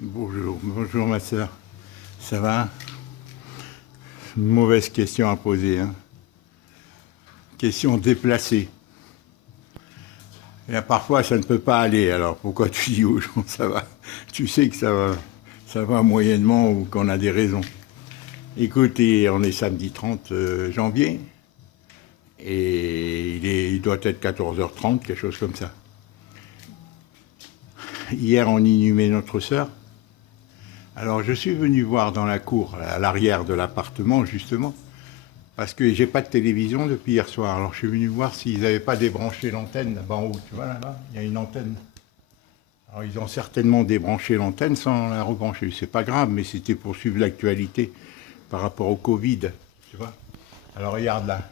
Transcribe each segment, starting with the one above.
Bonjour, bonjour ma soeur. Ça va? Mauvaise question à poser, hein. Question déplacée. Et là, parfois, ça ne peut pas aller. Alors, pourquoi tu dis aux gens ça va? Tu sais que ça va moyennement ou qu'on a des raisons. Écoutez, on est samedi 30 janvier et il doit être 14h30, quelque chose comme ça. Hier, on inhumait notre sœur. Alors, je suis venu voir dans la cour, à l'arrière de l'appartement, justement, parce que j'ai pas de télévision depuis hier soir. Alors, je suis venu voir s'ils n'avaient pas débranché l'antenne là-bas en haut. Tu vois, là-bas, il y a une antenne. Alors, ils ont certainement débranché l'antenne sans la rebrancher. C'est pas grave, mais c'était pour suivre l'actualité par rapport au Covid, tu vois. Alors, regarde là,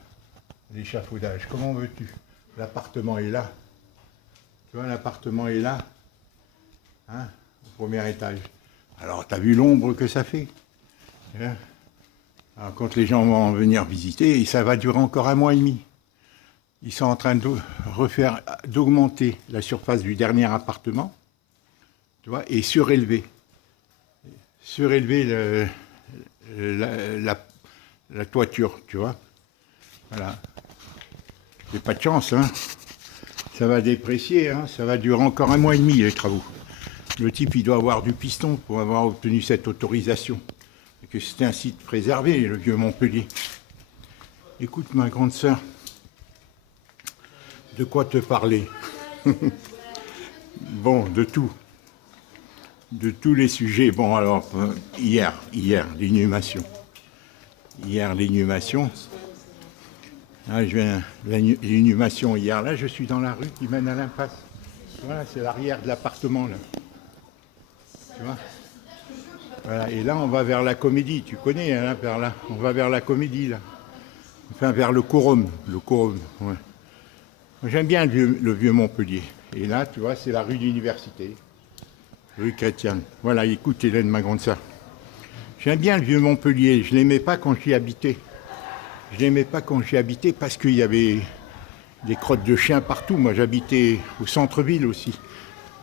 l'échafaudage. Comment veux-tu? L'appartement est là. Tu vois, l'appartement est là, hein, au premier étage. Alors, tu as vu l'ombre que ça fait, hein? Alors, quand les gens vont venir visiter, ça va durer encore 1 mois et demi. Ils sont en train d'augmenter la surface du dernier appartement, tu vois, et surélever la toiture, tu vois. Voilà. J'ai pas de chance, hein. Ça va déprécier, hein. Ça va durer encore 1 mois et demi, les travaux. Le type, il doit avoir du piston pour avoir obtenu cette autorisation. Et que c'était un site préservé, le vieux Montpellier. Écoute, ma grande sœur, de quoi te parler? Bon, de tout. De tous les sujets. Bon, alors, hier, l'inhumation. Hier, l'inhumation. Là, l'inhumation hier. Là, je suis dans la rue qui mène à l'impasse. Voilà, c'est l'arrière de l'appartement, là. Tu vois? Voilà, et là, on va vers la Comédie. Tu connais, hein, vers là. On va vers la Comédie, là. Enfin, vers le Quorum. Le Quorum, ouais. J'aime bien le vieux Montpellier. Et là, tu vois, c'est la rue d'Université. Rue Chrétienne. Voilà, écoute, Hélène, ma grande sœur. J'aime bien le vieux Montpellier. Je ne l'aimais pas quand j'y habitais. Je l'aimais pas quand j'y habitais parce qu'il y avait des crottes de chiens partout. Moi, j'habitais au centre-ville aussi.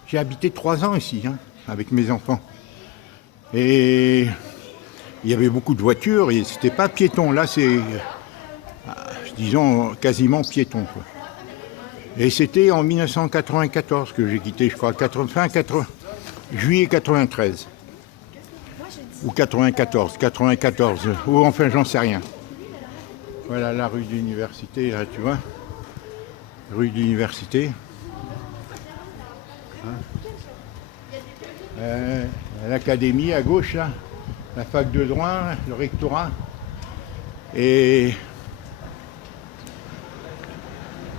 J'ai habité 3 ans ici, hein, avec mes enfants. Et il y avait beaucoup de voitures et c'était pas piéton. Là, c'est, disons, quasiment piéton, quoi. Et c'était en 1994 que j'ai quitté, je crois, juillet 93. Ou 94, ou enfin, j'en sais rien. Voilà la rue d'Université, là, tu vois. Rue d'Université. L'académie à gauche, là, la fac de droit, le rectorat, et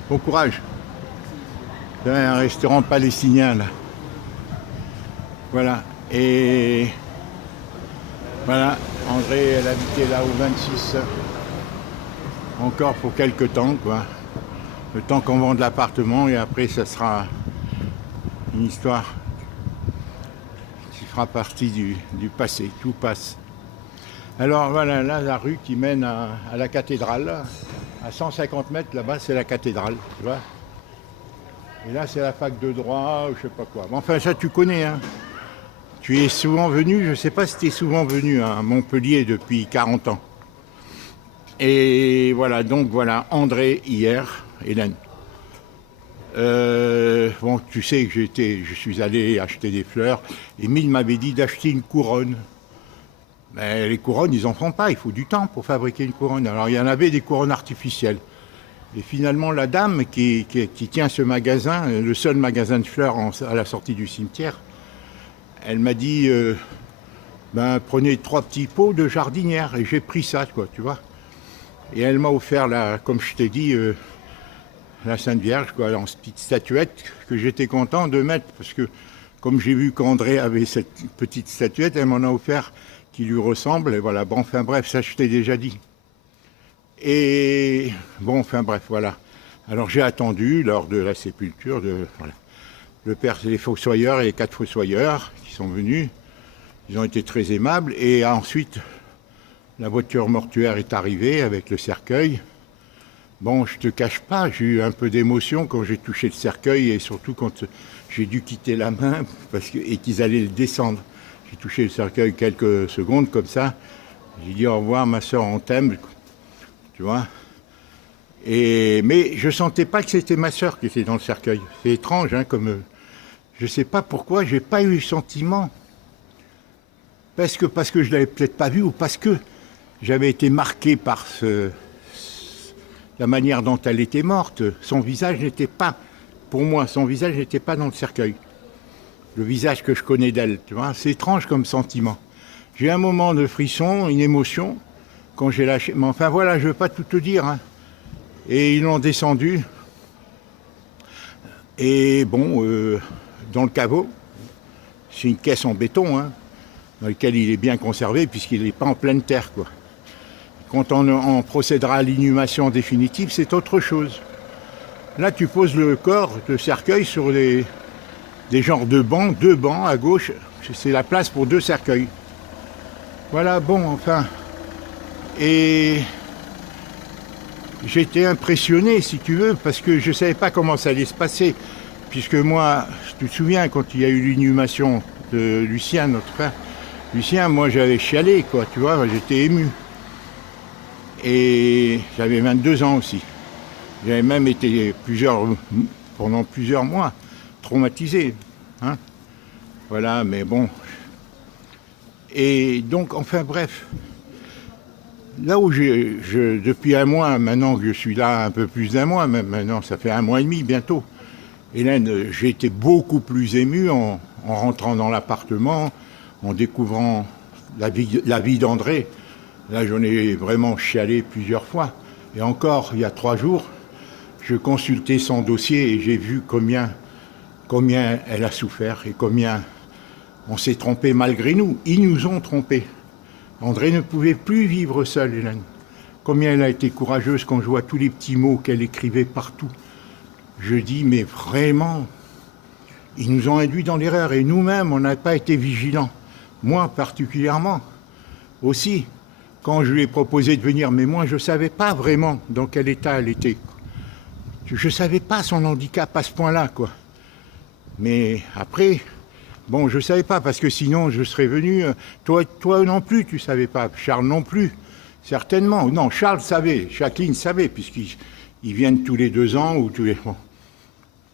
bon courage. C'est un restaurant palestinien, là. Voilà, et voilà, André, elle habitait là au 26, encore pour quelques temps, quoi. Le temps qu'on vende l'appartement, et après, ça sera une histoire qui fera partie du passé, tout passe. Alors voilà, là, la rue qui mène à la cathédrale, là. À 150 mètres, là-bas, c'est la cathédrale, tu vois. Et là, c'est la fac de droit, ou je sais pas quoi. Mais enfin, ça, tu connais, hein. Tu es souvent venu, je ne sais pas si tu es souvent venu à Montpellier depuis 40 ans. Et voilà, donc voilà, André, hier, Hélène. Bon, tu sais que je suis allé acheter des fleurs. Émile m'avait dit d'acheter une couronne. Mais les couronnes, ils n'en font pas, il faut du temps pour fabriquer une couronne. Alors, il y en avait des couronnes artificielles. Et finalement, la dame qui tient ce magasin, le seul magasin de fleurs à la sortie du cimetière, elle m'a dit, prenez 3 petits pots de jardinière. Et j'ai pris ça, quoi, tu vois. Et elle m'a offert, comme je t'ai dit, la Sainte Vierge, quoi, en petite statuette, que j'étais content de mettre. Parce que, comme j'ai vu qu'André avait cette petite statuette, elle m'en a offert qui lui ressemble. Et voilà, bon, enfin bref, ça je t'ai déjà dit. Et bon, enfin bref, voilà. Alors j'ai attendu lors de la sépulture voilà, le père, les fossoyeurs et les 4 fossoyeurs qui sont venus. Ils ont été très aimables. Et ensuite, la voiture mortuaire est arrivée avec le cercueil. Bon, je te cache pas, j'ai eu un peu d'émotion quand j'ai touché le cercueil et surtout quand j'ai dû quitter la main et qu'ils allaient le descendre. J'ai touché le cercueil quelques secondes comme ça. J'ai dit au revoir, ma soeur, on t'aime, tu vois. Mais je sentais pas que c'était ma soeur qui était dans le cercueil. C'est étrange, hein, comme je sais pas pourquoi, j'ai pas eu le sentiment. Parce que je l'avais peut-être pas vu ou parce que j'avais été marqué par la manière dont elle était morte. Son visage n'était pas, pour moi, son visage n'était pas dans le cercueil. Le visage que je connais d'elle, tu vois, c'est étrange comme sentiment. J'ai un moment de frisson, une émotion, quand j'ai lâché. Mais enfin voilà, je ne veux pas tout te dire. Hein. Et ils l'ont descendu. Et bon, dans le caveau, c'est une caisse en béton, hein, dans laquelle il est bien conservé, puisqu'il n'est pas en pleine terre, quoi. Quand on procédera à l'inhumation définitive, c'est autre chose. Là, tu poses le corps, le cercueil, sur des genres de bancs, 2 bancs à gauche, c'est la place pour 2 cercueils. Voilà, bon, enfin. Et j'étais impressionné, si tu veux, parce que je ne savais pas comment ça allait se passer. Puisque moi, tu te souviens, quand il y a eu l'inhumation de Lucien, notre frère, Lucien, moi j'avais chialé, quoi, tu vois, j'étais ému. Et j'avais 22 ans aussi. J'avais même été pendant plusieurs mois traumatisé. Hein, voilà, mais bon. Et donc, enfin bref, là où depuis un mois, maintenant que je suis là un peu plus d'1 mois, même maintenant ça fait 1 mois et demi bientôt, Hélène, j'ai été beaucoup plus ému en rentrant dans l'appartement, en découvrant la vie d'André. Là, j'en ai vraiment chialé plusieurs fois. Et encore, il y a 3 jours, je consultais son dossier et j'ai vu combien elle a souffert et combien on s'est trompé malgré nous. Ils nous ont trompés. André ne pouvait plus vivre seul, Hélène. Combien elle a été courageuse quand je vois tous les petits mots qu'elle écrivait partout. Je dis, mais vraiment, ils nous ont induits dans l'erreur et nous-mêmes, on n'a pas été vigilants. Moi, particulièrement, aussi, quand je lui ai proposé de venir, mais moi, je ne savais pas vraiment dans quel état elle était. Je ne savais pas son handicap à ce point-là, quoi. Mais après, bon, je ne savais pas, parce que sinon, je serais venu. Toi non plus, tu ne savais pas. Charles non plus, certainement. Non, Charles savait, Jacqueline savait, puisqu'ils viennent tous les 2 ans ou tous les... Bon.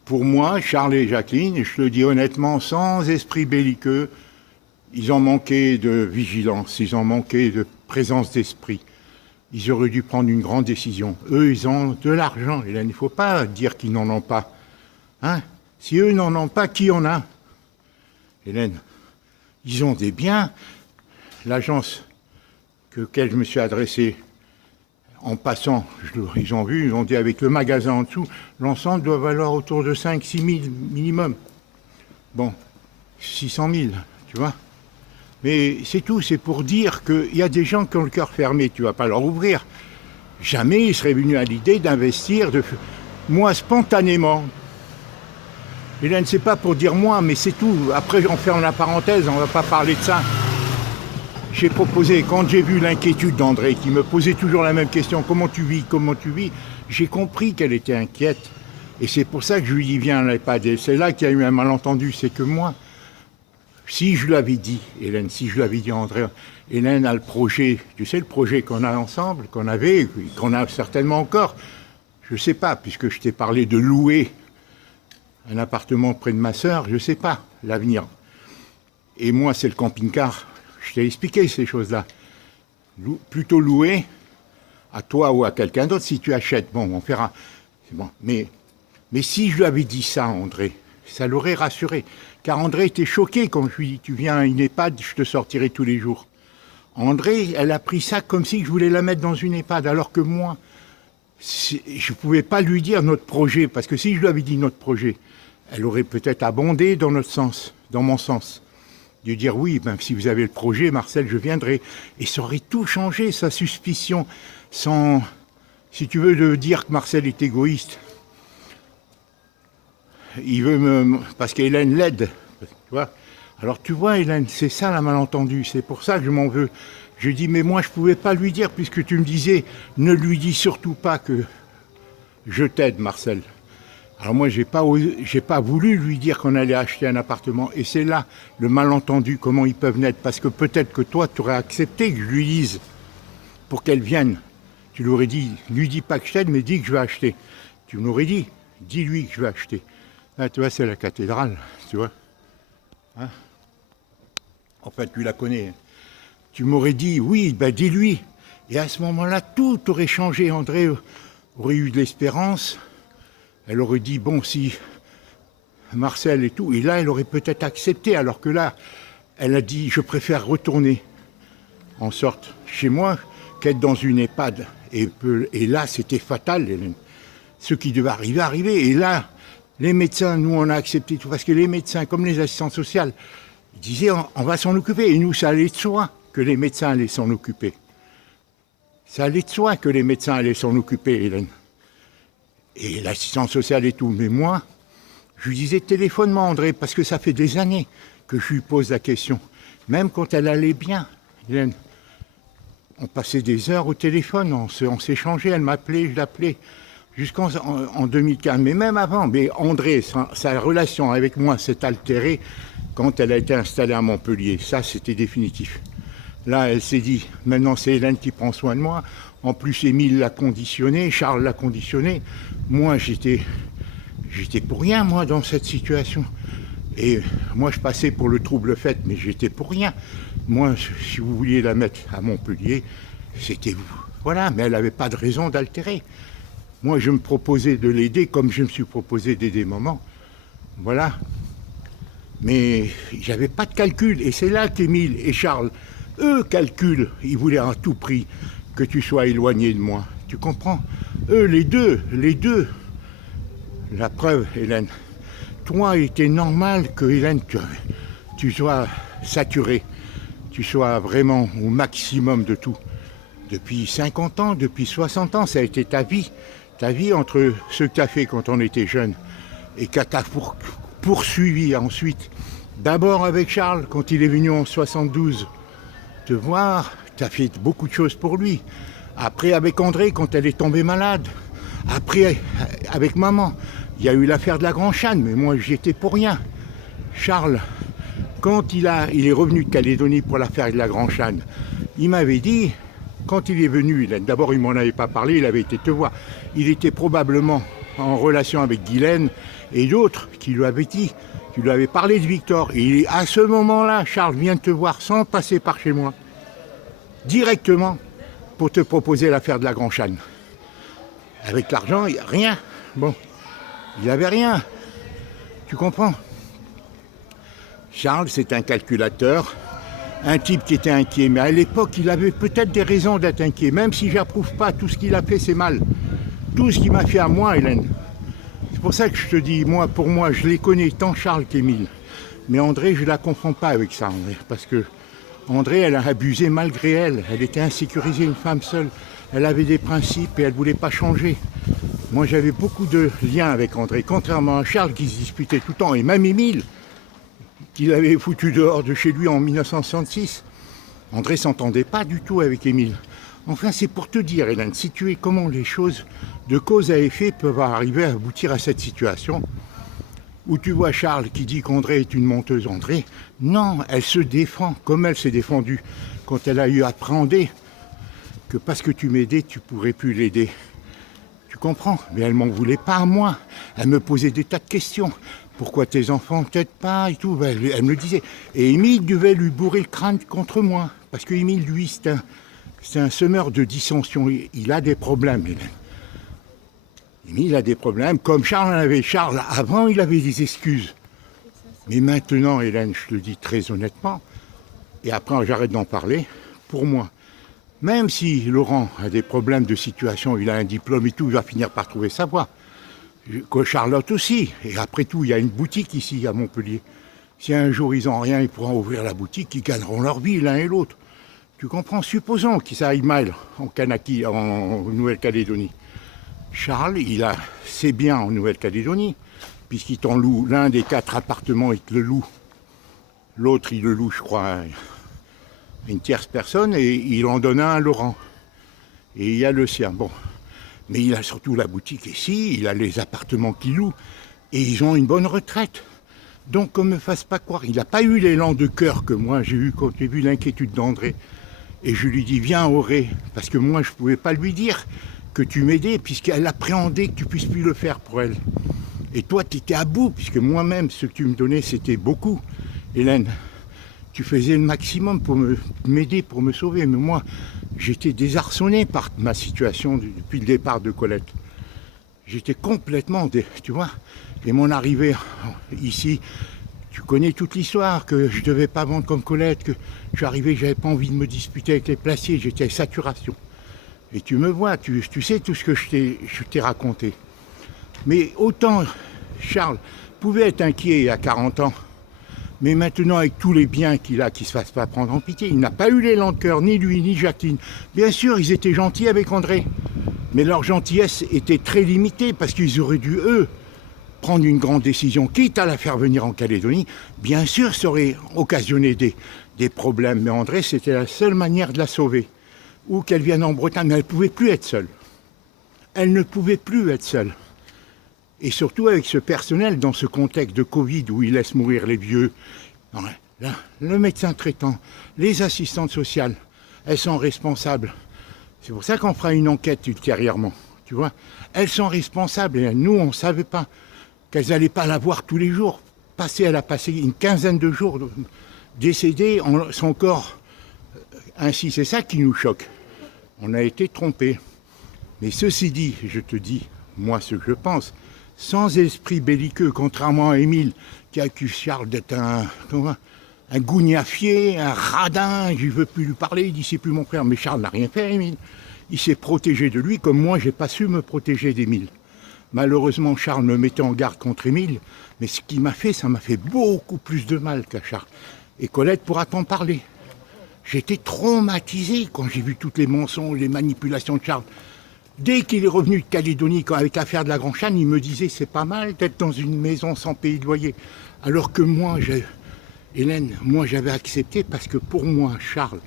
Pour moi, Charles et Jacqueline, et je le dis honnêtement, sans esprit belliqueux, ils ont manqué de vigilance, ils ont manqué de présence d'esprit. Ils auraient dû prendre une grande décision. Eux, ils ont de l'argent, Hélène, il ne faut pas dire qu'ils n'en ont pas. Hein? Si eux n'en ont pas, qui en a? Hélène, ils ont des biens. L'agence auquel je me suis adressé, en passant, ils ont vu, ils ont dit avec le magasin en dessous, l'ensemble doit valoir autour de 5-6 000 minimum. Bon, 600 000, tu vois. Mais c'est tout, c'est pour dire qu'il y a des gens qui ont le cœur fermé, tu ne vas pas leur ouvrir. Jamais ils seraient venus à l'idée d'investir, moi spontanément. Hélène, c'est pas pour dire moi, mais c'est tout. Après, on ferme la parenthèse, on ne va pas parler de ça. J'ai proposé, quand j'ai vu l'inquiétude d'André, qui me posait toujours la même question, comment tu vis, j'ai compris qu'elle était inquiète. Et c'est pour ça que je lui dis, viens à l'EHPAD. Et c'est là qu'il y a eu un malentendu, c'est que moi, si je l'avais dit, Hélène, si je l'avais dit à André, Hélène a le projet, tu sais le projet qu'on a ensemble, qu'on avait, qu'on a certainement encore, je ne sais pas, puisque je t'ai parlé de louer un appartement près de ma sœur, je ne sais pas l'avenir. Et moi, c'est le camping-car. Je t'ai expliqué ces choses-là. Plutôt louer à toi ou à quelqu'un d'autre si tu achètes. Bon, on fera. C'est bon. Mais si je lui avais dit ça, André, ça l'aurait rassuré. Car André était choqué quand je lui ai dit, tu viens à une EHPAD, je te sortirai tous les jours. André, elle a pris ça comme si je voulais la mettre dans une EHPAD, alors que moi, je ne pouvais pas lui dire notre projet, parce que si je lui avais dit notre projet, elle aurait peut-être abondé dans notre sens, dans mon sens. De dire oui, ben, si vous avez le projet, Marcel, je viendrai. Et ça aurait tout changé, sa suspicion, sans, si tu veux, de dire que Marcel est égoïste. Il veut parce qu'Hélène l'aide, tu vois. Alors tu vois, Hélène, c'est ça la malentendu, c'est pour ça que je m'en veux. Je dis, mais moi je ne pouvais pas lui dire, puisque tu me disais, ne lui dis surtout pas que je t'aide, Marcel. Alors moi, j'ai pas voulu lui dire qu'on allait acheter un appartement. Et c'est là le malentendu, comment ils peuvent naître. Parce que peut-être que toi, tu aurais accepté que je lui dise pour qu'elle vienne. Tu lui aurais dit, lui dis pas que je t'aide, mais dis que je vais acheter. Tu m'aurais dit, dis-lui que je vais acheter. Là, tu vois, c'est la cathédrale, tu vois. Hein, en fait, tu la connais. Tu m'aurais dit, oui, ben dis-lui. Et à ce moment-là, tout aurait changé. André aurait eu de l'espérance. Elle aurait dit, bon, si Marcel et tout. Et là, elle aurait peut-être accepté. Alors que là, elle a dit, je préfère retourner en sorte chez moi qu'être dans une EHPAD. Et là, c'était fatal. Ce qui devait arriver, arriver. Et là, les médecins, nous, on a accepté tout. Parce que les médecins, comme les assistants sociaux, ils disaient, on va s'en occuper. Et nous, ça allait de soi que les médecins allaient s'en occuper. Ça allait de soi que les médecins allaient s'en occuper, Hélène. Et l'assistance sociale et tout. Mais moi, je lui disais, téléphone-moi, André, parce que ça fait des années que je lui pose la question. Même quand elle allait bien, Hélène, on passait des heures au téléphone, on s'échangeait, elle m'appelait, je l'appelais, jusqu'en 2015. Mais même avant, mais André, sa relation avec moi s'est altérée quand elle a été installée à Montpellier. Ça, c'était définitif. Là, elle s'est dit, maintenant c'est Hélène qui prend soin de moi. En plus, Émile l'a conditionné, Charles l'a conditionné. Moi, j'étais pour rien, moi, dans cette situation. Et moi, je passais pour le trouble fait, mais j'étais pour rien. Moi, si vous vouliez la mettre à Montpellier, c'était vous. Voilà, mais elle n'avait pas de raison d'altérer. Moi, je me proposais de l'aider comme je me suis proposé d'aider maman. Voilà. Mais j'avais pas de calcul. Et c'est là qu'Émile et Charles, eux, calculent. Ils voulaient à tout prix que tu sois éloigné de moi. Tu comprends? Eux, les deux. La preuve, Hélène. Toi, il était normal que, Hélène, tu sois saturée. Tu sois vraiment au maximum de tout. Depuis 50 ans, depuis 60 ans, ça a été ta vie. Ta vie entre ce que tu as fait quand on était jeune et que tu as poursuivi ensuite. D'abord avec Charles, quand il est venu en 72 te voir, tu as fait beaucoup de choses pour lui. Après avec André, quand elle est tombée malade. Après avec maman. Il y a eu l'affaire de la Grand-Chane, mais moi j'y étais pour rien. Charles, quand il est revenu de Calédonie pour l'affaire de la Grand-Chane, il m'avait dit, quand il est venu, d'abord il ne m'en avait pas parlé, il avait été te voir. Il était probablement en relation avec Guylaine et d'autres qui lui avaient dit, tu lui avais parlé de Victor. Et à ce moment-là, Charles vient te voir sans passer par chez moi, directement pour te proposer l'affaire de la Grand-Chane. Avec l'argent, il n'y a rien. Bon, il n'avait rien. Tu comprends? Charles, c'est un calculateur, un type qui était inquiet. Mais à l'époque, il avait peut-être des raisons d'être inquiet. Même si j'approuve pas tout ce qu'il a fait, c'est mal. Tout ce qu'il m'a fait à moi, Hélène. C'est pour ça que je te dis, moi, pour moi, je les connais, tant Charles qu'Émile. Mais André, je ne la confonds pas avec ça, André. Parce que André, elle a abusé malgré elle. Elle était insécurisée, une femme seule. Elle avait des principes et elle ne voulait pas changer. Moi, j'avais beaucoup de liens avec André, contrairement à Charles qui se disputait tout le temps, et même Émile, qu'il avait foutu dehors de chez lui en 1966. André s'entendait pas du tout avec Émile. Enfin, c'est pour te dire, Hélène, situer comment les choses de cause à effet peuvent arriver à aboutir à cette situation où tu vois Charles qui dit qu'André est une menteuse. André, non, elle se défend comme elle s'est défendue quand elle a eu appréhendé que parce que tu m'aidais, tu pourrais plus l'aider. Tu comprends? Mais elle m'en voulait pas à moi. Elle me posait des tas de questions. Pourquoi tes enfants ne t'aident pas et tout? Elle me le disait. Et Émile devait lui bourrer le crâne contre moi. Parce que Émile, lui, c'est un semeur de dissension. Il a des problèmes, Hélène. Émile a des problèmes. Comme Charles en avait. Charles, avant, il avait des excuses. Mais maintenant, Hélène, je le dis très honnêtement, et après j'arrête d'en parler, pour moi, même si Laurent a des problèmes de situation, il a un diplôme et tout, il va finir par trouver sa voie. Charlotte aussi. Et après tout, il y a une boutique ici à Montpellier. Si un jour ils n'ont rien, ils pourront ouvrir la boutique, ils gagneront leur vie l'un et l'autre. Tu comprends? Supposons qu'ils aillent mal en Nouvelle-Calédonie. Charles, il a ses biens en Nouvelle-Calédonie, puisqu'il t'en loue l'un des 4 appartements, il te le loue. L'autre, il le loue, je crois, à une tierce personne, et il en donne un à Laurent. Et il y a le sien. Bon. Mais il a surtout la boutique ici, il a les appartements qu'il loue, et ils ont une bonne retraite. Donc qu'on ne me fasse pas croire, il n'a pas eu l'élan de cœur que moi j'ai eu quand j'ai vu l'inquiétude d'André. Et je lui dis, viens Auré, parce que moi je ne pouvais pas lui dire que tu m'aidais, puisqu'elle appréhendait que tu puisses plus le faire pour elle. Et toi, tu étais à bout, puisque moi-même, ce que tu me donnais, c'était beaucoup. Hélène, tu faisais le maximum pour m'aider, pour me sauver. Mais moi, j'étais désarçonné par ma situation depuis le départ de Colette. J'étais complètement, tu vois. Et mon arrivée ici, tu connais toute l'histoire, que je ne devais pas vendre comme Colette, que je suis arrivé, je n'avais pas envie de me disputer avec les placiers, j'étais à saturation. Et tu me vois, tu sais tout ce que je t'ai raconté. Mais autant Charles pouvait être inquiet à 40 ans, mais maintenant avec tous les biens qu'il a, qu'il ne se fasse pas prendre en pitié, il n'a pas eu l'élan de cœur, ni lui, ni Jacqueline. Bien sûr, ils étaient gentils avec André, mais leur gentillesse était très limitée, parce qu'ils auraient dû, eux, prendre une grande décision, quitte à la faire venir en Calédonie. Bien sûr, ça aurait occasionné des problèmes, mais André, c'était la seule manière de la sauver. Ou qu'elle vienne en Bretagne, mais elle ne pouvait plus être seule. Elle ne pouvait plus être seule. Et surtout avec ce personnel, dans ce contexte de Covid où il laisse mourir les vieux, là, le médecin traitant, les assistantes sociales, elles sont responsables. C'est pour ça qu'on fera une enquête ultérieurement, tu vois. Elles sont responsables et nous, on ne savait pas qu'elles n'allaient pas la voir tous les jours. Elle a passé une quinzaine de jours décédée, son corps. Ainsi, c'est ça qui nous choque. On a été trompés. Mais ceci dit, je te dis, moi ce que je pense, sans esprit belliqueux, contrairement à Émile, qui accuse Charles d'être un gougnafier, un radin, je ne veux plus lui parler, il dit c'est plus mon frère. Mais Charles n'a rien fait, Émile. Il s'est protégé de lui, comme moi, je n'ai pas su me protéger d'Émile. Malheureusement, Charles me mettait en garde contre Émile, mais ce qu'il m'a fait, ça m'a fait beaucoup plus de mal qu'à Charles. Et Colette pourra t'en parler. J'étais traumatisé quand j'ai vu toutes les mensonges, les manipulations de Charles. Dès qu'il est revenu de Calédonie, avec l'affaire de la Grand-Chane, il me disait c'est pas mal d'être dans une maison sans payer de loyer. Alors que moi, Hélène, moi j'avais accepté parce que pour moi, Charles,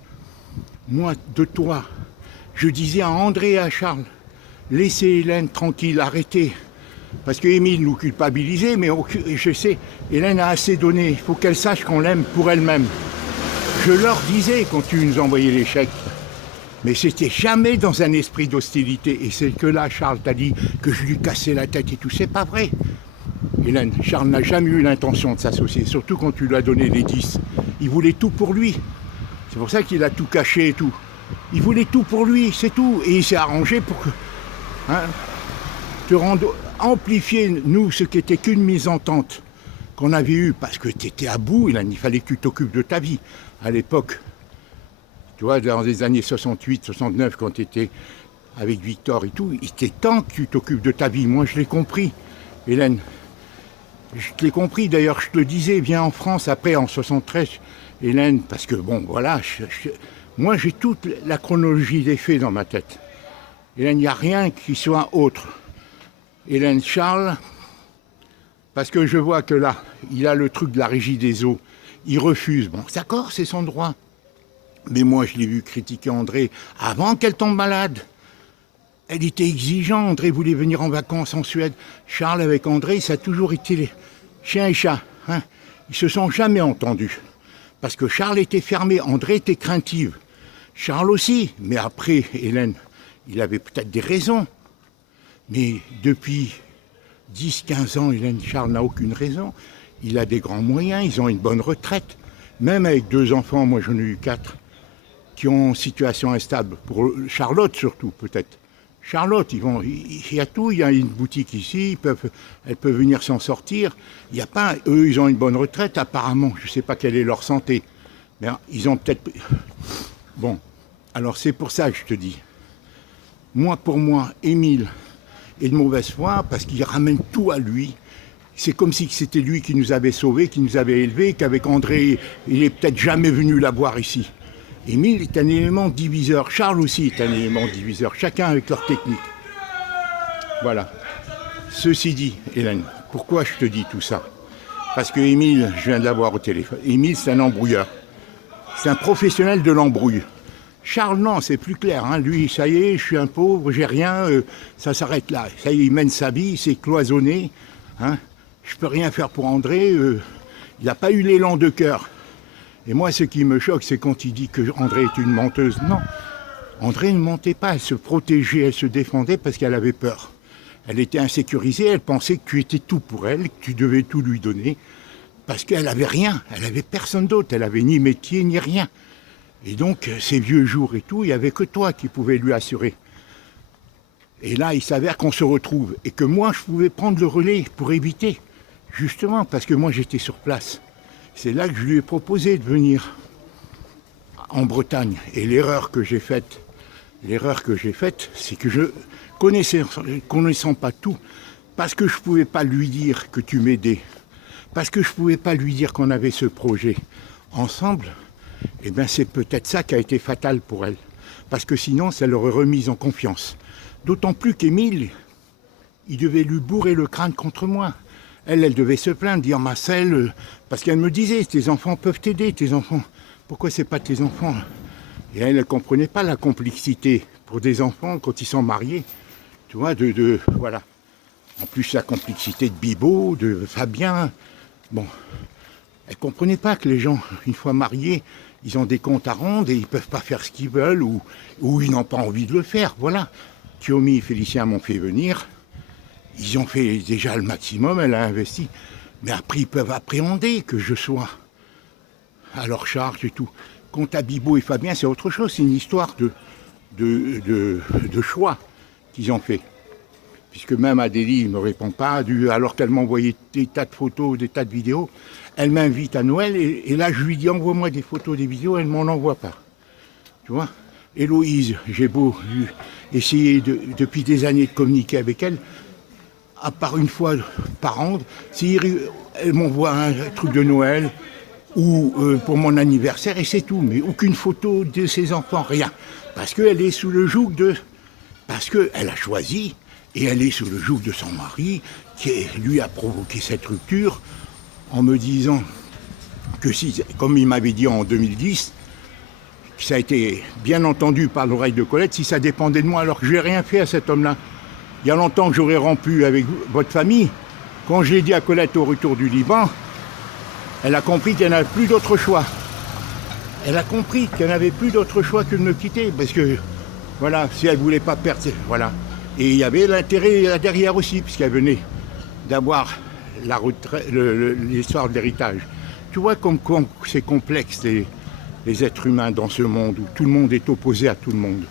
moi de toi, je disais à André et à Charles, laissez Hélène tranquille, arrêtez. Parce qu'Émile nous culpabilisait, mais je sais, Hélène a assez donné, il faut qu'elle sache qu'on l'aime pour elle-même. Je leur disais quand tu nous envoyais les chèques. Mais c'était jamais dans un esprit d'hostilité. Et c'est que là, Charles t'a dit que je lui cassais la tête et tout. C'est pas vrai. Hélène, Charles n'a jamais eu l'intention de s'associer, surtout quand tu lui as donné les 10. Il voulait tout pour lui. C'est pour ça qu'il a tout caché et tout. Il voulait tout pour lui, c'est tout. Et il s'est arrangé pour que... te rendre... amplifier, nous, ce qui était qu'une mésentente qu'on avait eue, parce que tu étais à bout, il fallait que tu t'occupes de ta vie. À l'époque... Tu vois, dans les années 68, 69, quand tu étais avec Victor et tout, il était temps que tu t'occupes de ta vie. Moi, je l'ai compris, Hélène. Je l'ai compris, d'ailleurs, je te le disais, viens en France, après, en 73, Hélène, parce que, bon, voilà, moi, j'ai toute la chronologie des faits dans ma tête. Hélène, il n'y a rien qui soit autre. Hélène, Charles, parce que je vois que là, il a le truc de la régie des eaux. Il refuse. Bon, d'accord, c'est son droit. Mais moi, je l'ai vu critiquer André avant qu'elle tombe malade. Elle était exigeante. André voulait venir en vacances en Suède. Charles, avec André, ça a toujours été les chiens et chats. Hein. Ils se sont jamais entendus. Parce que Charles était fermé, André était craintive. Charles aussi. Mais après, Hélène, il avait peut-être des raisons. Mais depuis 10-15 ans, Hélène, Charles n'a aucune raison. Il a des grands moyens, ils ont une bonne retraite. Même avec 2 enfants, moi j'en ai eu 4. Qui ont une situation instable, pour Charlotte surtout peut-être. Charlotte, il y a tout, il y a une boutique ici, elle peut venir s'en sortir. Il y a pas, eux, ils ont une bonne retraite apparemment, je ne sais pas quelle est leur santé. Mais ils ont peut-être... Bon, alors c'est pour ça que je te dis. Moi, pour moi, Émile est de mauvaise foi parce qu'il ramène tout à lui. C'est comme si c'était lui qui nous avait sauvés, qui nous avait élevés, qu'avec André, il n'est peut-être jamais venu la voir ici. Émile est un élément diviseur, Charles aussi est un élément diviseur, chacun avec leur technique. Voilà. Ceci dit, Hélène, pourquoi je te dis tout ça? Parce que Émile, je viens de l'avoir au téléphone, Émile c'est un embrouilleur. C'est un professionnel de l'embrouille. Charles, non, c'est plus clair. Hein. Lui, ça y est, je suis un pauvre, j'ai rien, ça s'arrête là. Ça y est, il mène sa vie, c'est cloisonné. Hein. Je peux rien faire pour André. Il n'a pas eu l'élan de cœur. Et moi, ce qui me choque, c'est quand il dit que André est une menteuse. Non, André ne mentait pas, elle se protégeait, elle se défendait parce qu'elle avait peur. Elle était insécurisée, elle pensait que tu étais tout pour elle, que tu devais tout lui donner. Parce qu'elle n'avait rien, elle n'avait personne d'autre, elle n'avait ni métier, ni rien. Et donc, ces vieux jours et tout, il n'y avait que toi qui pouvais lui assurer. Et là, il s'avère qu'on se retrouve. Et que moi, je pouvais prendre le relais pour éviter. Justement, parce que moi, j'étais sur place. C'est là que je lui ai proposé de venir en Bretagne. Et l'erreur que j'ai faite, c'est que je, connaissant pas tout, parce que je ne pouvais pas lui dire que tu m'aidais, parce que je ne pouvais pas lui dire qu'on avait ce projet ensemble, eh bien c'est peut-être ça qui a été fatal pour elle. Parce que sinon, ça l'aurait remise en confiance. D'autant plus qu'Émile, il devait lui bourrer le crâne contre moi. Elle devait se plaindre, dire Marcel, parce qu'elle me disait, tes enfants peuvent t'aider, tes enfants. Pourquoi c'est pas tes enfants? Et elle ne comprenait pas la complexité pour des enfants quand ils sont mariés. Tu vois, voilà. En plus, la complexité de Bibo, de Fabien. Bon, elle ne comprenait pas que les gens, une fois mariés, ils ont des comptes à rendre et ils ne peuvent pas faire ce qu'ils veulent ou ils n'ont pas envie de le faire. Voilà. Thiomi et Félicien m'ont fait venir. Ils ont fait déjà le maximum, elle a investi. Mais après, ils peuvent appréhender que je sois à leur charge et tout. Quant à Bibo et Fabien, c'est autre chose. C'est une histoire de choix qu'ils ont fait. Puisque même Adélie ne me répond pas, alors qu'elle m'a envoyé des tas de photos, des tas de vidéos. Elle m'invite à Noël et là, je lui dis envoie-moi des photos, des vidéos, elle ne m'en envoie pas. Tu vois? Héloïse, j'ai beau essayer depuis des années de communiquer avec elle, à part une fois par an, elle m'envoie un truc de Noël ou pour mon anniversaire et c'est tout. Mais aucune photo de ses enfants, rien. Parce qu'elle est sous le joug de... Parce qu'elle a choisi et elle est sous le joug de son mari qui lui a provoqué cette rupture en me disant que si, comme il m'avait dit en 2010, ça a été bien entendu par l'oreille de Colette, si ça dépendait de moi, alors que je n'ai rien fait à cet homme-là. Il y a longtemps que j'aurais rompu avec votre famille. Quand je l'ai dit à Colette au retour du Liban, elle a compris qu'elle n'avait plus d'autre choix. Elle a compris qu'elle n'avait plus d'autre choix que de me quitter. Parce que, voilà, si elle ne voulait pas perdre, voilà. Et il y avait l'intérêt derrière aussi, puisqu'elle venait d'avoir l'histoire de l'héritage. Tu vois comme c'est complexe les êtres humains dans ce monde où tout le monde est opposé à tout le monde.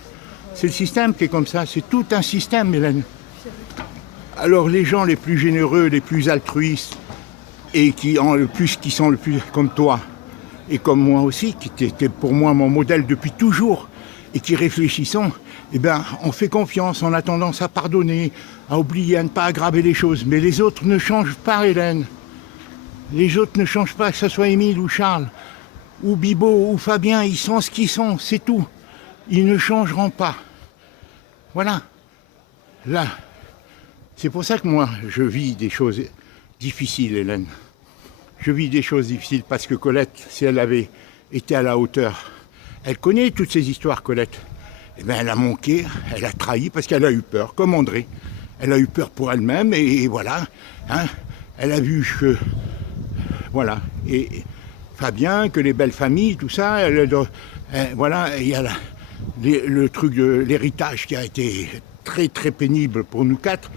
C'est le système qui est comme ça, c'est tout un système, Hélène. Alors les gens les plus généreux, les plus altruistes, et qui sont le plus comme toi, et comme moi aussi, qui était pour moi mon modèle depuis toujours, et qui réfléchissons, eh bien, on fait confiance, on a tendance à pardonner, à oublier, à ne pas aggraver les choses. Mais les autres ne changent pas, Hélène. Les autres ne changent pas, que ce soit Émile ou Charles, ou Bibo, ou Fabien, ils sont ce qu'ils sont, c'est tout. Ils ne changeront pas. Voilà. Là, c'est pour ça que moi, je vis des choses difficiles, Hélène. Je vis des choses difficiles parce que Colette, si elle avait été à la hauteur, elle connaît toutes ces histoires, Colette. Eh bien, elle a manqué, elle a trahi parce qu'elle a eu peur, comme André. Elle a eu peur pour elle-même et voilà. Hein, elle a vu que... Voilà. Et Fabien, que les belles familles, tout ça, voilà, il y a le truc de l'héritage qui a été très très pénible pour nous quatre,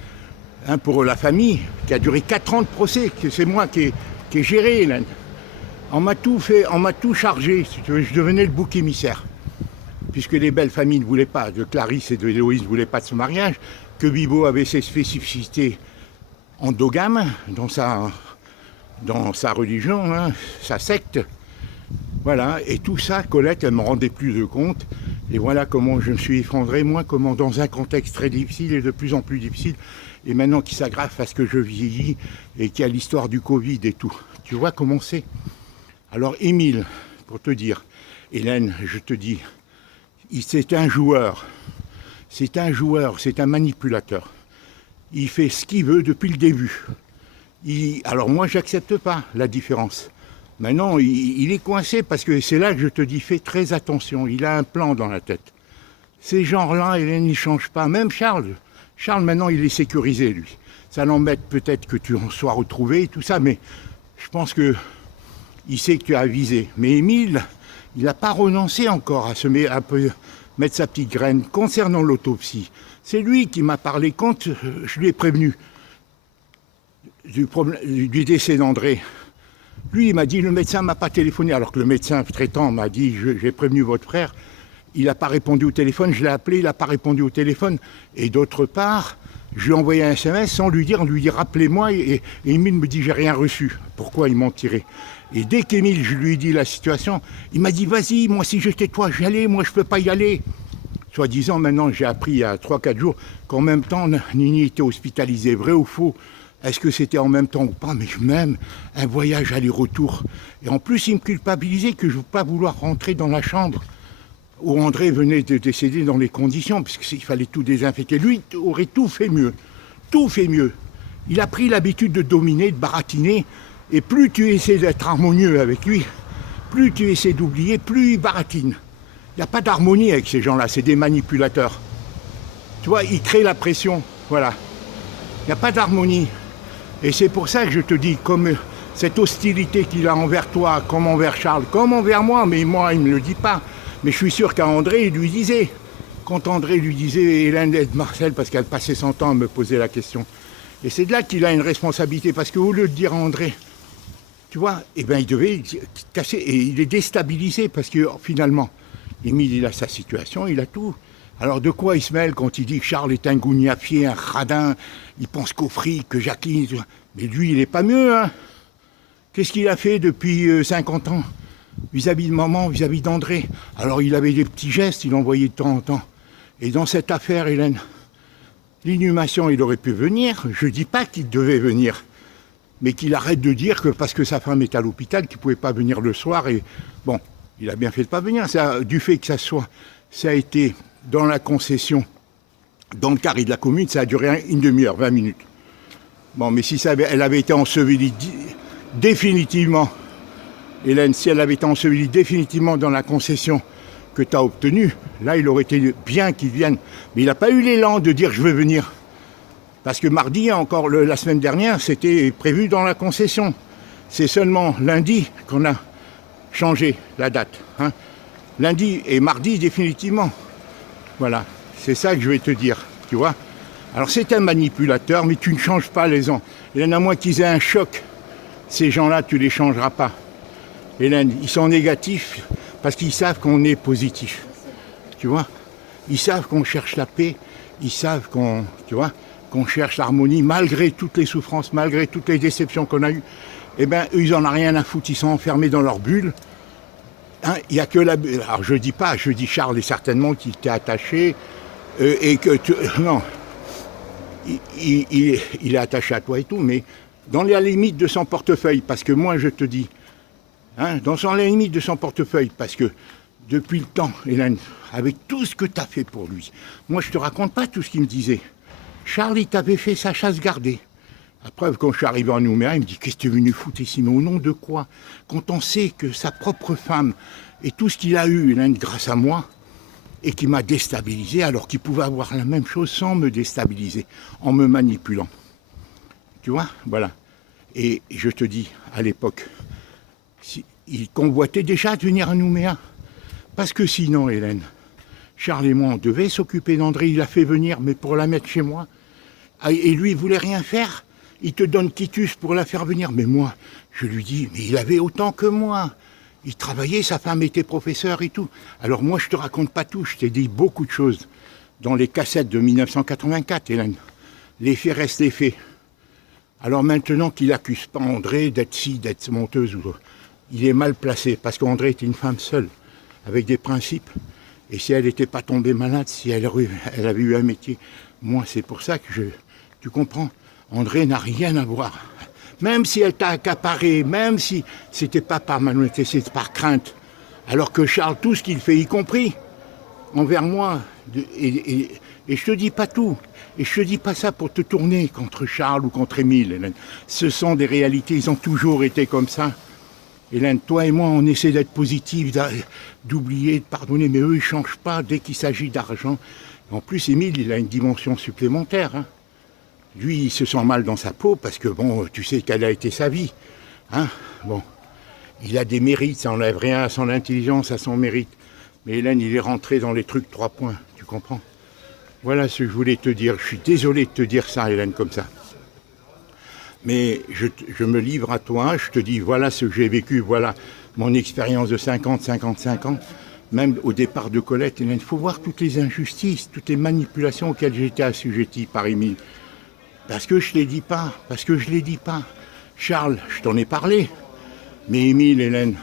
hein, pour la famille, qui a duré 4 ans de procès, que c'est moi qui ai géré, Hélène. On m'a tout fait, on m'a tout chargé, si tu veux, je devenais le bouc émissaire. Puisque les belles familles ne voulaient pas, de Clarisse et de Héloïse ne voulaient pas de ce mariage, que Bibo avait ses spécificités endogames dans sa religion, hein, sa secte. Voilà, et tout ça, Colette, elle ne me rendait plus de compte. Et voilà comment je me suis effondré, moi, comment dans un contexte très difficile et de plus en plus difficile, et maintenant qui s'aggrave parce que je vieillis et qu'il y a l'histoire du Covid et tout. Tu vois comment c'est? Alors, Émile, pour te dire, Hélène, je te dis, c'est un joueur, c'est un manipulateur. Il fait ce qu'il veut depuis le début. Alors moi, j'accepte pas la différence Maintenant, il est coincé parce que c'est là que je te dis, fais très attention. Il a un plan dans la tête. Ces genres-là, Hélène, ils ne changent pas. Même Charles. Charles, maintenant, il est sécurisé, lui. Ça l'embête peut-être que tu en sois retrouvé et tout ça, mais je pense qu'il sait que tu as avisé. Mais Émile, il n'a pas renoncé encore à un peu mettre sa petite graine. Concernant l'autopsie, c'est lui qui m'a parlé quand je lui ai prévenu du décès d'André. Lui, il m'a dit, le médecin ne m'a pas téléphoné, alors que le médecin traitant m'a dit, j'ai prévenu votre frère. Il n'a pas répondu au téléphone, je l'ai appelé, il n'a pas répondu au téléphone. Et d'autre part, je lui ai envoyé un SMS sans lui dire, rappelez-moi, et Émile me dit, j'ai rien reçu. Pourquoi ils m'ont tiré? Et dès qu'Émile, je lui ai dit la situation, il m'a dit, vas-y, moi si j'étais toi, j'allais, moi je ne peux pas y aller. Soi-disant, maintenant, j'ai appris il y a 3-4 jours qu'en même temps, Nini était hospitalisée. Vrai ou faux? Est-ce que c'était en même temps ou pas? Mais même un voyage aller-retour. Et en plus, il me culpabilisait que je ne veux pas vouloir rentrer dans la chambre où André venait de décéder dans les conditions, puisqu'il fallait tout désinfecter. Lui aurait tout fait mieux. Tout fait mieux. Il a pris l'habitude de dominer, de baratiner. Et plus tu essaies d'être harmonieux avec lui, plus tu essaies d'oublier, plus il baratine. Il n'y a pas d'harmonie avec ces gens-là, c'est des manipulateurs. Tu vois, ils créent la pression. Voilà. Il n'y a pas d'harmonie. Et c'est pour ça que je te dis, comme cette hostilité qu'il a envers toi, comme envers Charles, comme envers moi, mais moi, il ne me le dit pas. Mais je suis sûr qu'à André, il lui disait. Quand André lui disait, Hélène aide Marcel, parce qu'elle passait son temps à me poser la question. Et c'est de là qu'il a une responsabilité, parce qu'au lieu de dire à André, tu vois, eh ben, il devait casser, et il est déstabilisé, parce que finalement, Émile, il a sa situation, il a tout. Alors de quoi il se mêle quand il dit que Charles est un gougnafier, un radin, il pense qu'au fric, que Jacqueline... Mais lui, il n'est pas mieux, hein. Qu'est-ce qu'il a fait depuis 50 ans vis-à-vis de maman, vis-à-vis d'André? Alors il avait des petits gestes, il envoyait de temps en temps. Et dans cette affaire, Hélène, l'inhumation, il aurait pu venir. Je ne dis pas qu'il devait venir, mais qu'il arrête de dire que parce que sa femme est à l'hôpital, qu'il ne pouvait pas venir le soir. Et bon, il a bien fait de ne pas venir. Ça, du fait que ça a été dans la concession, dans le carré de la commune, ça a duré une demi-heure, 20 minutes. Bon, mais si elle avait été ensevelie définitivement, Hélène, si elle avait été ensevelie définitivement dans la concession que tu as obtenue, là, il aurait été bien qu'il vienne. Mais il n'a pas eu l'élan de dire « je veux venir ». Parce que mardi, encore la semaine dernière, c'était prévu dans la concession. C'est seulement lundi qu'on a changé la date. Hein. Lundi et mardi, définitivement. Voilà, c'est ça que je vais te dire, tu vois. Alors c'est un manipulateur, mais tu ne changes pas les gens. Hélène, à moins qu'ils aient un choc, ces gens-là, tu ne les changeras pas. Hélène, ils sont négatifs parce qu'ils savent qu'on est positif. Tu vois, ils savent qu'on cherche la paix, ils savent qu'on cherche l'harmonie, malgré toutes les souffrances, malgré toutes les déceptions qu'on a eues. Eh bien, eux, ils n'en ont rien à foutre, ils sont enfermés dans leur bulle. Hein, il n'y a que la bulle. Alors je dis Charles est certainement qu'il t'est attaché et que non, il est attaché à toi et tout, mais dans la limite de son portefeuille, parce que moi je te dis, hein, dans la limite de son portefeuille, parce que depuis le temps, Hélène, avec tout ce que tu as fait pour lui, moi je ne te raconte pas tout ce qu'il me disait. Charles, il t'avait fait sa chasse gardée. La preuve, quand je suis arrivé en Nouméa, il me dit « Qu'est-ce que tu es venu foutre ici? Mais au nom de quoi ?» Quand on sait que sa propre femme et tout ce qu'il a eu, Hélène, grâce à moi, et qui m'a déstabilisé, alors qu'il pouvait avoir la même chose sans me déstabiliser, en me manipulant. Tu vois? Voilà. Et je te dis, à l'époque, il convoitait déjà de venir à Nouméa. Parce que sinon, Hélène, Charles et moi, on devait s'occuper d'André. Il l'a fait venir, mais pour la mettre chez moi. Et lui, il voulait rien faire. Il te donne quitus pour la faire venir. Mais moi, je lui dis, mais il avait autant que moi. Il travaillait, sa femme était professeure et tout. Alors moi, je te raconte pas tout. Je t'ai dit beaucoup de choses dans les cassettes de 1984, Hélène. Les faits restent les faits. Alors maintenant qu'il accuse pas André d'être menteuse, il est mal placé. Parce qu'André était une femme seule, avec des principes. Et si elle n'était pas tombée malade, si elle avait eu un métier, moi, c'est pour ça que tu comprends, André n'a rien à voir. Même si elle t'a accaparé, même si c'était pas par malhonnêteté, c'était par crainte. Alors que Charles, tout ce qu'il fait, y compris envers moi, et je te dis pas tout, et je te dis pas ça pour te tourner contre Charles ou contre Émile, Hélène. Ce sont des réalités, ils ont toujours été comme ça. Hélène, toi et moi, on essaie d'être positifs, d'oublier, de pardonner, mais eux, ils ne changent pas dès qu'il s'agit d'argent. En plus, Émile, il a une dimension supplémentaire. Hein. Lui, il se sent mal dans sa peau parce que, bon, tu sais quelle a été sa vie. Hein. Bon, il a des mérites, ça n'enlève rien à son intelligence, à son mérite. Mais Hélène, il est rentré dans les trucs 3 points, tu comprends? Voilà ce que je voulais te dire. Je suis désolé de te dire ça, Hélène, comme ça. Mais je me livre à toi, je te dis, voilà ce que j'ai vécu, voilà mon expérience de 55 ans. Même au départ de Colette, il faut voir toutes les injustices, toutes les manipulations auxquelles j'ai été assujetti par Émile. Parce que je ne les dis pas. Charles, je t'en ai parlé. Mais Émile, Hélène,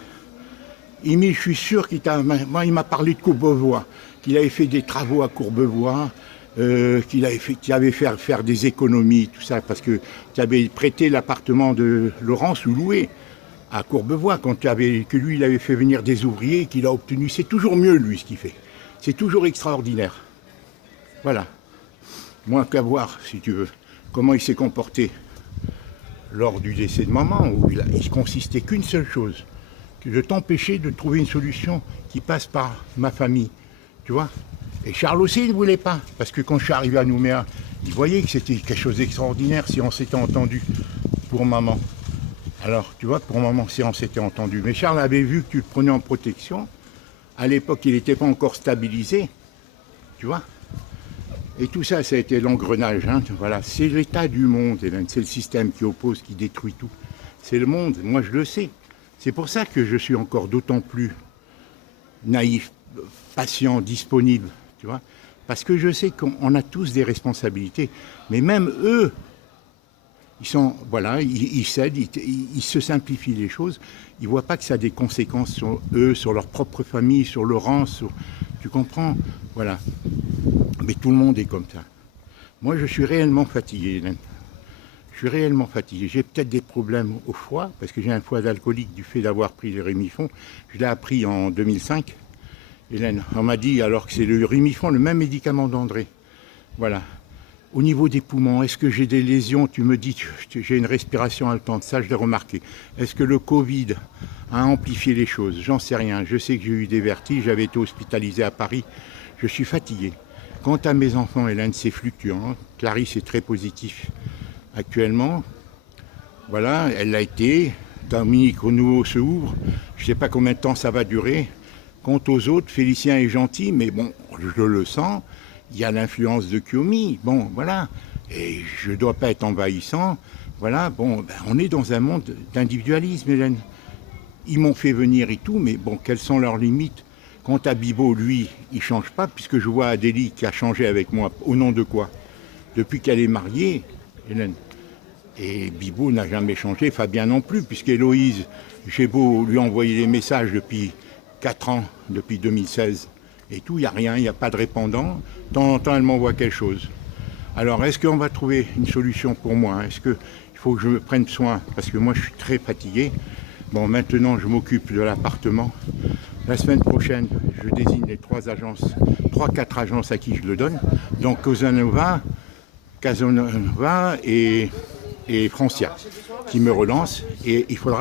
Émile, je suis sûr qu'il m'a parlé de Courbevoie, qu'il avait fait des travaux à Courbevoie, qu'il avait fait faire des économies, tout ça, parce que tu avais prêté l'appartement de Laurence ou loué à Courbevoie, que lui, il avait fait venir des ouvriers, qu'il a obtenu. C'est toujours mieux, lui, ce qu'il fait. C'est toujours extraordinaire. Voilà. Moins qu'à voir, si tu veux, comment il s'est comporté lors du décès de maman, où il consistait qu'une seule chose, de t'empêcher de trouver une solution qui passe par ma famille, tu vois. Et Charles aussi ne voulait pas, parce que quand je suis arrivé à Nouméa, il voyait que c'était quelque chose d'extraordinaire si on s'était entendu pour maman. Alors, tu vois, pour maman, si on s'était entendu. Mais Charles avait vu que tu le prenais en protection. À l'époque, il n'était pas encore stabilisé, tu vois. Et tout ça, ça a été l'engrenage. Hein, voilà. C'est l'état du monde, Hélène. C'est le système qui oppose, qui détruit tout. C'est le monde, moi je le sais. C'est pour ça que je suis encore d'autant plus naïf, patient, disponible, tu vois. Parce que je sais qu'on a tous des responsabilités. Mais même eux, ils sont, voilà, ils cèdent, ils se simplifient les choses. Ils ne voient pas que ça a des conséquences sur eux, sur leur propre famille, sur Laurence, tu comprends? Voilà. Mais tout le monde est comme ça. Moi, je suis réellement fatigué, Hélène. Je suis réellement fatigué. J'ai peut-être des problèmes au foie, parce que j'ai un foie d'alcoolique du fait d'avoir pris le Rémifon. Je l'ai appris en 2005. Hélène, on m'a dit, alors que c'est le Rémifon, le même médicament d'André. Voilà. Au niveau des poumons, est-ce que j'ai des lésions? Tu me dis, j'ai une respiration haletante, ça je l'ai remarqué. Est-ce que le Covid a amplifié les choses? J'en sais rien. Je sais que j'ai eu des vertiges, j'avais été hospitalisé à Paris. Je suis fatigué. Quant à mes enfants, Hélène, c'est fluctuant. Clarisse est très positif actuellement. Voilà, elle l'a été. Dominique au nouveau se ouvre. Je ne sais pas combien de temps ça va durer. Quant aux autres, Félicien est gentil, mais bon, je le sens. Il y a l'influence de Kiomi. Bon, voilà. Et je ne dois pas être envahissant. Voilà, bon, on est dans un monde d'individualisme, Hélène. Ils m'ont fait venir et tout, mais bon, quelles sont leurs limites? Quant à Bibo, lui, il ne change pas, puisque je vois Adélie qui a changé avec moi. Au nom de quoi? Depuis qu'elle est mariée, Hélène. Et Bibo n'a jamais changé, Fabien non plus, puisqu'Héloïse, j'ai beau lui envoyer des messages depuis 4 ans, depuis 2016, et tout, il n'y a rien, il n'y a pas de répondant. De temps en temps, elle m'envoie quelque chose. Alors, est-ce qu'on va trouver une solution pour moi? Est-ce qu'il faut que je me prenne soin? Parce que moi, je suis très fatigué. Bon, maintenant, je m'occupe de l'appartement. La semaine prochaine, je désigne les 3-4 agences à qui je le donne. Donc, Casanova et Francia, qui me relancent. Et il faudra